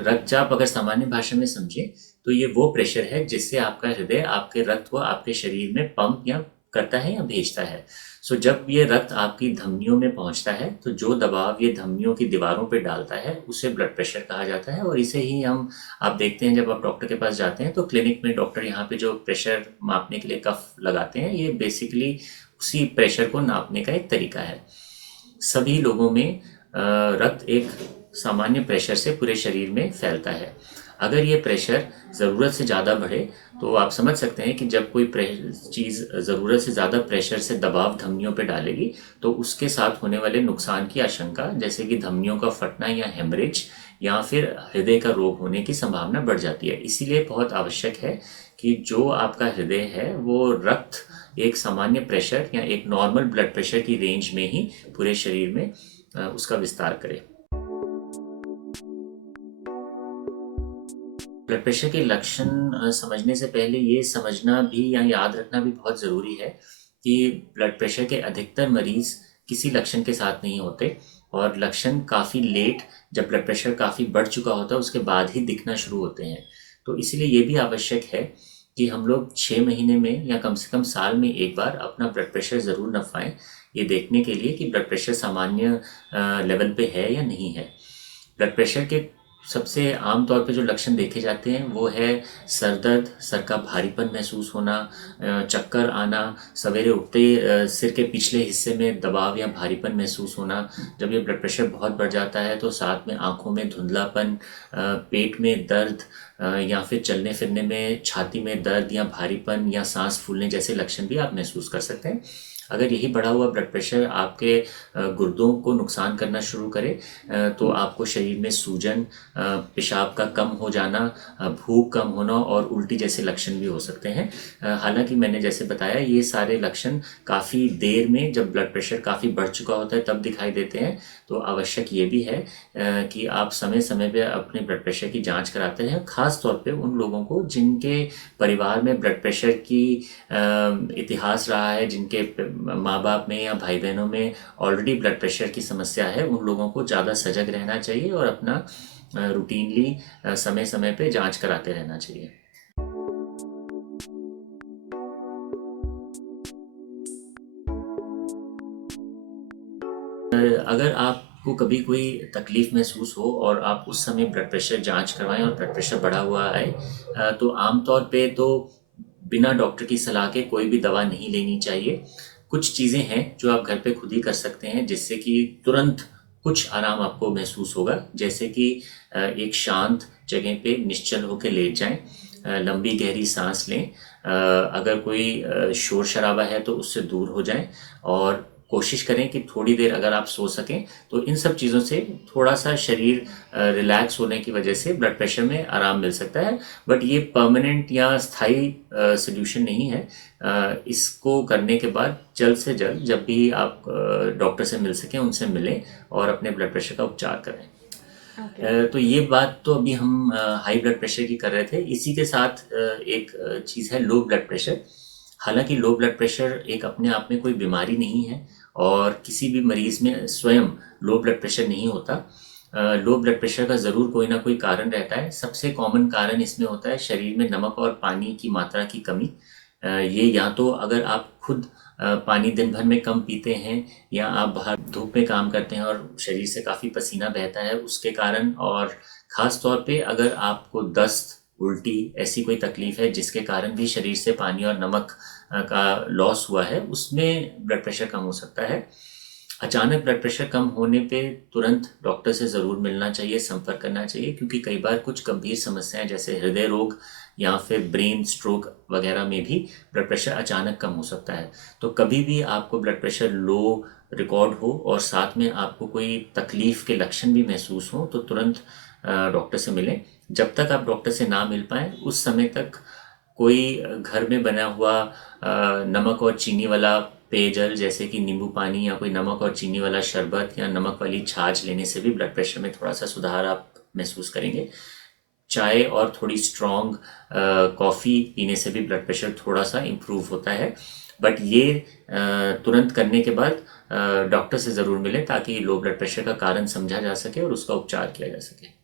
रक्तचाप अगर सामान्य भाषा में समझें तो ये वो प्रेशर है जिससे आपका हृदय आपके रक्त को आपके शरीर में पंप या करता है या भेजता है। सो जब ये रक्त आपकी धमनियों में पहुंचता है तो जो दबाव ये धमनियों की दीवारों पे डालता है उसे ब्लड प्रेशर कहा जाता है। और इसे ही हम आप देखते हैं जब आप डॉक्टर के पास जाते हैं तो क्लिनिक में डॉक्टर यहाँ पे जो प्रेशर मापने के लिए कफ लगाते हैं, ये बेसिकली उसी प्रेशर को नापने का एक तरीका है। सभी लोगों में रक्त एक सामान्य प्रेशर से पूरे शरीर में फैलता है। अगर ये प्रेशर ज़रूरत से ज़्यादा बढ़े तो आप समझ सकते हैं कि जब कोई चीज़ ज़रूरत से ज़्यादा प्रेशर से दबाव धमनियों पे डालेगी तो उसके साथ होने वाले नुकसान की आशंका, जैसे कि धमनियों का फटना या हेमरेज या फिर हृदय का रोग होने की संभावना बढ़ जाती है। इसीलिए बहुत आवश्यक है कि जो आपका हृदय है वो रक्त एक सामान्य प्रेशर या एक नॉर्मल ब्लड प्रेशर की रेंज में ही पूरे शरीर में उसका विस्तार करे। ब्लड प्रेशर के लक्षण समझने से पहले ये समझना भी या याद रखना भी बहुत ज़रूरी है कि ब्लड प्रेशर के अधिकतर मरीज़ किसी लक्षण के साथ नहीं होते और लक्षण काफ़ी लेट, जब ब्लड प्रेशर काफ़ी बढ़ चुका होता है उसके बाद ही दिखना शुरू होते हैं। तो इसलिए ये भी आवश्यक है कि हम लोग 6 महीने में या कम से कम साल में एक बार अपना ब्लड प्रेशर ज़रूर नपाएं, ये देखने के लिए कि ब्लड प्रेशर सामान्य लेवल पे है या नहीं है। ब्लड प्रेशर के सबसे आम तौर पे जो लक्षण देखे जाते हैं वो है सर दर्द, सर का भारीपन महसूस होना, चक्कर आना, सवेरे उठते सिर के पिछले हिस्से में दबाव या भारीपन महसूस होना। जब ये ब्लड प्रेशर बहुत बढ़ जाता है तो साथ में आंखों में धुंधलापन, पेट में दर्द या फिर चलने फिरने में छाती में दर्द या भारीपन या सांस फूलने जैसे लक्षण भी आप महसूस कर सकते हैं। अगर यही बढ़ा हुआ ब्लड प्रेशर आपके गुर्दों को नुकसान करना शुरू करे तो आपको शरीर में सूजन, पेशाब का कम हो जाना, भूख कम होना और उल्टी जैसे लक्षण भी हो सकते हैं। हालांकि मैंने जैसे बताया ये सारे लक्षण काफ़ी देर में, जब ब्लड प्रेशर काफ़ी बढ़ चुका होता है तब दिखाई देते हैं। तो आवश्यक ये भी है कि आप समय समय पे अपने ब्लड प्रेशर की जांच कराते हैं, ख़ास तौर पे उन लोगों को जिनके परिवार में ब्लड प्रेशर की इतिहास रहा है, जिनके माँ बाप में या भाई बहनों में ऑलरेडी ब्लड प्रेशर की समस्या है। उन लोगों को ज़्यादा सजग रहना चाहिए और अपना रूटीनली समय समय पे जांच कराते रहना चाहिए। अगर आपको कभी कोई तकलीफ़ महसूस हो और आप उस समय ब्लड प्रेशर जांच करवाएं और ब्लड प्रेशर बढ़ा हुआ आए तो आमतौर पे तो बिना डॉक्टर की सलाह के कोई भी दवा नहीं लेनी चाहिए। कुछ चीज़ें हैं जो आप घर पे खुद ही कर सकते हैं जिससे कि तुरंत कुछ आराम आपको महसूस होगा। जैसे कि एक शांत जगह पे निश्चल होकर लेट जाएं, लंबी गहरी सांस लें, अगर कोई शोर शराबा है तो उससे दूर हो जाएं और कोशिश करें कि थोड़ी देर अगर आप सो सकें। तो इन सब चीज़ों से थोड़ा सा शरीर रिलैक्स होने की वजह से ब्लड प्रेशर में आराम मिल सकता है। बट ये परमानेंट या स्थायी सल्यूशन नहीं है। इसको करने के बाद जल्द से जल्द जब भी आप डॉक्टर से मिल सकें उनसे मिलें और अपने ब्लड प्रेशर का उपचार करें। तो ये बात तो अभी हम हाई ब्लड प्रेशर की कर रहे थे। इसी के साथ एक चीज़ है लो ब्लड प्रेशर। हालांकि लो ब्लड प्रेशर एक अपने आप में कोई बीमारी नहीं है और किसी भी मरीज़ में स्वयं लो ब्लड प्रेशर नहीं होता। लो ब्लड प्रेशर का ज़रूर कोई ना कोई कारण रहता है। सबसे कॉमन कारण इसमें होता है शरीर में नमक और पानी की मात्रा की कमी। ये या तो अगर आप खुद पानी दिन भर में कम पीते हैं या आप बाहर धूप में काम करते हैं और शरीर से काफ़ी पसीना बहता है उसके कारण, और ख़ास तौर पे अगर आपको दस्त, उल्टी ऐसी कोई तकलीफ़ है जिसके कारण भी शरीर से पानी और नमक का लॉस हुआ है, उसमें ब्लड प्रेशर कम हो सकता है। अचानक ब्लड प्रेशर कम होने पे तुरंत डॉक्टर से ज़रूर मिलना चाहिए, संपर्क करना चाहिए, क्योंकि कई बार कुछ गंभीर समस्याएं जैसे हृदय रोग या फिर ब्रेन स्ट्रोक वगैरह में भी ब्लड प्रेशर अचानक कम हो सकता है। तो कभी भी आपको ब्लड प्रेशर लो रिकॉर्ड हो और साथ में आपको कोई तकलीफ़ के लक्षण भी महसूस हो तो तुरंत डॉक्टर से मिलें। जब तक आप डॉक्टर से ना मिल पाएँ उस समय तक कोई घर में बना हुआ नमक और चीनी वाला पेयजल जैसे कि नींबू पानी या कोई नमक और चीनी वाला शरबत या नमक वाली छाछ लेने से भी ब्लड प्रेशर में थोड़ा सा सुधार आप महसूस करेंगे। चाय और थोड़ी स्ट्रॉन्ग कॉफ़ी पीने से भी ब्लड प्रेशर थोड़ा सा इम्प्रूव होता है। बट ये तुरंत करने के बाद डॉक्टर से ज़रूर मिलें ताकि लो ब्लड प्रेशर का कारण समझा जा सके और उसका उपचार किया जा सके।